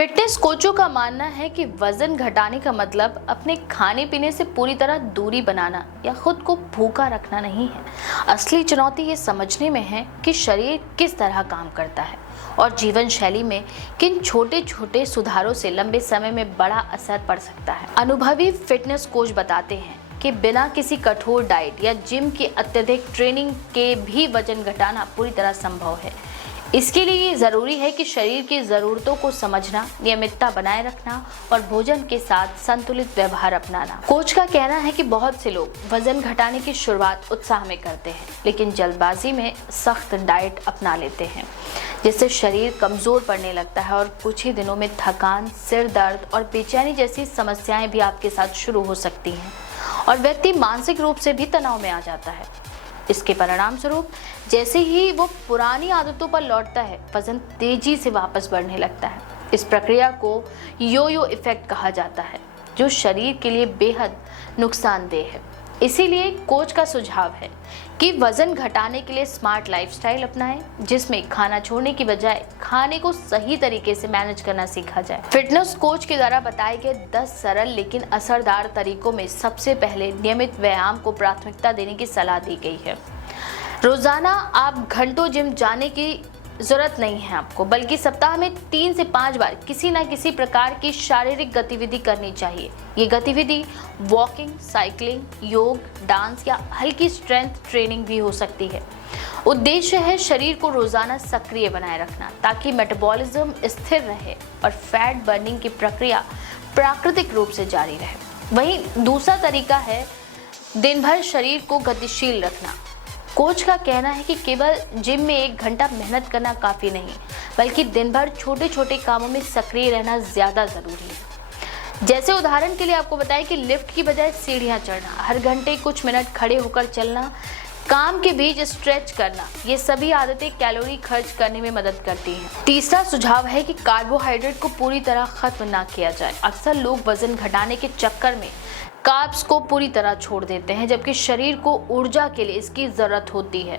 Fitness कोचों का मानना है कि वजन घटाने का मतलब अपने खाने पीने से पूरी तरह दूरी बनाना या खुद को भूखा रखना नहीं है। असली चुनौती ये समझने में है कि शरीर किस तरह काम करता है और जीवन शैली में किन छोटे छोटे सुधारों से लंबे समय में बड़ा असर पड़ सकता है। अनुभवी फिटनेस कोच बताते हैं कि बिना किसी कठोर डाइट या जिम की अत्यधिक ट्रेनिंग के भी वजन घटाना पूरी तरह संभव है। इसके लिए ये जरूरी है कि शरीर की ज़रूरतों को समझना, नियमितता बनाए रखना और भोजन के साथ संतुलित व्यवहार अपनाना। कोच का कहना है कि बहुत से लोग वजन घटाने की शुरुआत उत्साह में करते हैं, लेकिन जल्दबाजी में सख्त डाइट अपना लेते हैं, जिससे शरीर कमजोर पड़ने लगता है और कुछ ही दिनों में थकान, सिर दर्द और बेचैनी जैसी समस्याएं भी आपके साथ शुरू हो सकती हैं और व्यक्ति मानसिक रूप से भी तनाव में आ जाता है। इसके परिणाम स्वरूप जैसे ही वो पुरानी आदतों पर लौटता है, वजन तेजी से वापस बढ़ने लगता है। इस प्रक्रिया को यो-यो इफेक्ट कहा जाता है, जो शरीर के लिए बेहद नुकसानदेह है। इसीलिए कोच का सुझाव है कि वजन घटाने के लिए स्मार्ट लाइफस्टाइल अपनाएं, जिसमें खाना छोड़ने की बजाय खाने को सही तरीके से मैनेज करना सीखा जाए। फिटनेस कोच के द्वारा बताए गए 10 सरल लेकिन असरदार तरीकों में सबसे पहले नियमित व्यायाम को प्राथमिकता देने की सलाह दी गई है। रोजाना आप घंटों जिम जाने की जरूरत नहीं है आपको, बल्कि सप्ताह में 3 से 5 बार किसी न किसी प्रकार की शारीरिक गतिविधि करनी चाहिए। ये गतिविधि वॉकिंग, साइकिलिंग, योग, डांस या हल्की स्ट्रेंथ ट्रेनिंग भी हो सकती है। उद्देश्य है शरीर को रोजाना सक्रिय बनाए रखना, ताकि मेटाबॉलिज्म स्थिर रहे और फैट बर्निंग की प्रक्रिया प्राकृतिक रूप से जारी रहे। वहीं दूसरा तरीका है दिन भर शरीर को गतिशील रखना। कोच का कहना है कि केवल जिम में 1 घंटा मेहनत करना काफ़ी नहीं, बल्कि दिन भर छोटे छोटे कामों में सक्रिय रहना ज़्यादा ज़रूरी है। जैसे उदाहरण के लिए आपको बताएं कि लिफ्ट की बजाय सीढ़ियाँ चढ़ना, हर घंटे कुछ मिनट खड़े होकर चलना, काम के बीच स्ट्रेच करना, ये सभी आदतें कैलोरी खर्च करने में मदद करती हैं। तीसरा सुझाव है कि कार्बोहाइड्रेट को पूरी तरह खत्म ना किया जाए। अक्सर लोग वजन घटाने के चक्कर में कार्ब्स को पूरी तरह छोड़ देते हैं, जबकि शरीर को ऊर्जा के लिए इसकी ज़रूरत होती है।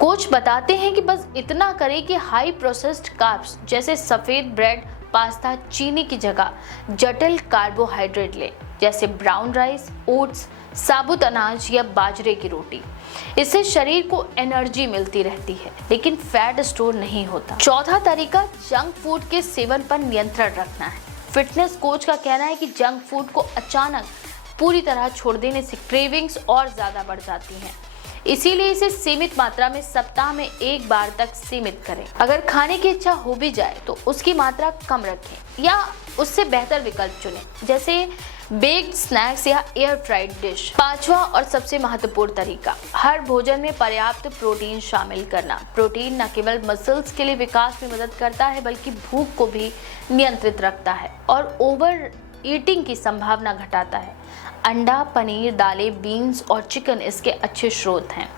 कोच बताते हैं कि बस इतना करें कि हाई प्रोसेस्ड कार्ब्स जैसे सफ़ेद ब्रेड, पास्ता, चीनी की जगह जटिल कार्बोहाइड्रेट लें, जैसे ब्राउन राइस, ओट्स, साबुत अनाज या बाजरे की रोटी। इससे शरीर को एनर्जी मिलती रहती है, लेकिन फैट स्टोर नहीं होता। चौथा तरीका जंक फूड के सेवन पर नियंत्रण रखना है। फिटनेस कोच का कहना है कि जंक फूड को अचानक पूरी तरह छोड़ देने से क्रेविंग्स और ज़्यादा बढ़ जाती हैं। इसीलिए इसे सीमित मात्रा में सप्ताह में 1 बार तक सीमित करें। अगर खाने की इच्छा हो भी जाए तो उसकी मात्रा कम रखें या उससे बेहतर विकल्प चुनें, जैसे बेक्ड स्नैक्स या एयर फ्राइड डिश। पांचवा और सबसे महत्वपूर्ण तरीका, हर भोजन में पर्याप्त प्रोटीन शामिल करना। प्रोटीन न केवल मसल्स के लिए विकास में मदद करता है, बल्कि भूख को भी नियंत्रित रखता है और ओवर ईटिंग की संभावना घटाता है। अंडा, पनीर, दालें, बीन्स और चिकन इसके अच्छे स्रोत हैं।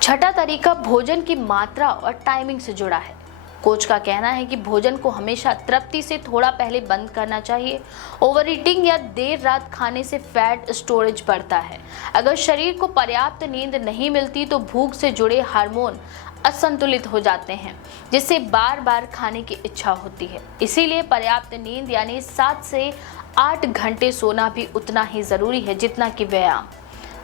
छठा तरीका भोजन की मात्रा और टाइमिंग से जुड़ा है। कोच का कहना है कि भोजन को हमेशा तृप्ति से थोड़ा पहले बंद करना चाहिए। ओवर ईटिंग या देर रात खाने से फैट स्टोरेज बढ़ता है। अगर शरीर को पर्याप्त नींद नहीं मिलती तो भूख से जुड़े हार्मोन असंतुलित हो जाते हैं, जिससे बार बार खाने की इच्छा होती है। इसीलिए पर्याप्त नींद यानी 7 से 8 घंटे सोना भी उतना ही ज़रूरी है जितना कि व्यायाम।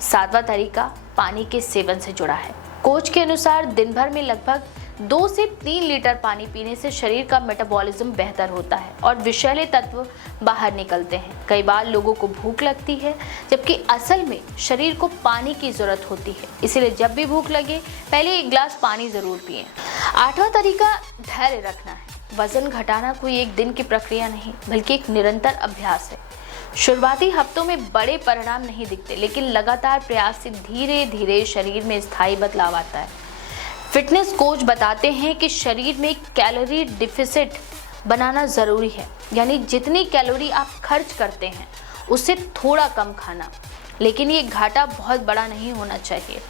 सातवां तरीका पानी के सेवन से जुड़ा है। कोच के अनुसार दिन भर में लगभग 2 से 3 लीटर पानी पीने से शरीर का मेटाबॉलिज्म बेहतर होता है और विषैले तत्व बाहर निकलते हैं। कई बार लोगों को भूख लगती है, जबकि असल में शरीर को पानी की ज़रूरत होती है। इसलिए जब भी भूख लगे पहले 1 गिलास पानी ज़रूर पिएं। आठवां तरीका धैर्य रखना है। वजन घटाना कोई एक दिन की प्रक्रिया नहीं, बल्कि एक निरंतर अभ्यास है। शुरुआती हफ्तों में बड़े परिणाम नहीं दिखते, लेकिन लगातार प्रयास से धीरे धीरे शरीर में स्थायी बदलाव आता है। फिटनेस कोच बताते हैं कि शरीर में कैलोरी डिफिसिट बनाना ज़रूरी है, यानी जितनी कैलोरी आप खर्च करते हैं उससे थोड़ा कम खाना। लेकिन ये घाटा बहुत बड़ा नहीं होना चाहिए,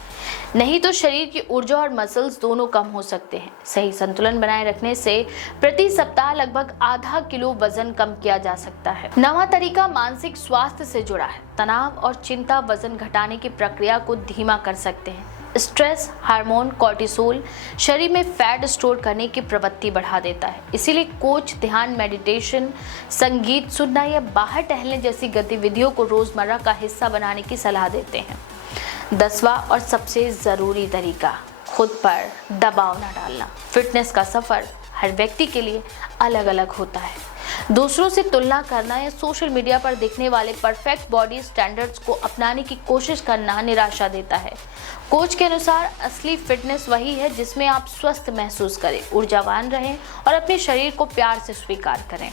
नहीं तो शरीर की ऊर्जा और मसल्स दोनों कम हो सकते हैं। सही संतुलन बनाए रखने से प्रति सप्ताह लगभग आधा किलो वजन कम किया जा सकता है। नवा तरीका मानसिक स्वास्थ्य से जुड़ा है। तनाव और चिंता वजन घटाने की प्रक्रिया को धीमा कर सकते हैं। स्ट्रेस हार्मोन कॉर्टिसोल शरीर में फैट स्टोर करने की प्रवृत्ति बढ़ा देता है। इसीलिए कोच ध्यान, मेडिटेशन, संगीत सुनना या बाहर टहलने जैसी गतिविधियों को रोजमर्रा का हिस्सा बनाने की सलाह देते हैं। 10वां और सबसे ज़रूरी तरीका, खुद पर दबाव न डालना। फिटनेस का सफ़र हर व्यक्ति के लिए अलग अलग होता है। दूसरों से तुलना करना या सोशल मीडिया पर दिखने वाले परफेक्ट बॉडी स्टैंडर्ड्स को अपनाने की कोशिश करना निराशा देता है। कोच के अनुसार असली फिटनेस वही है जिसमें आप स्वस्थ महसूस करें, ऊर्जावान रहें और अपने शरीर को प्यार से स्वीकार करें।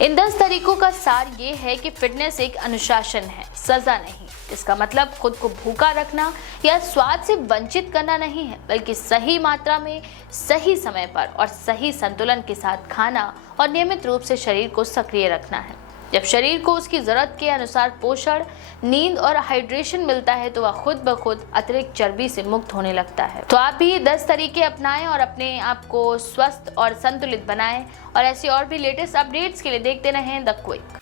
इन 10 तरीकों का सार ये है कि फिटनेस एक अनुशासन है, सजा नहीं। इसका मतलब खुद को भूखा रखना या स्वाद से वंचित करना नहीं है, बल्कि सही मात्रा में, सही समय पर और सही संतुलन के साथ खाना और नियमित रूप से शरीर को सक्रिय रखना है। जब शरीर को उसकी ज़रूरत के अनुसार पोषण, नींद और हाइड्रेशन मिलता है तो वह खुद ब खुद अतिरिक्त चर्बी से मुक्त होने लगता है। तो आप भी ये 10 तरीके अपनाएं और अपने आप को स्वस्थ और संतुलित बनाएं। और ऐसी और भी लेटेस्ट अपडेट्स के लिए देखते रहें द क्विक।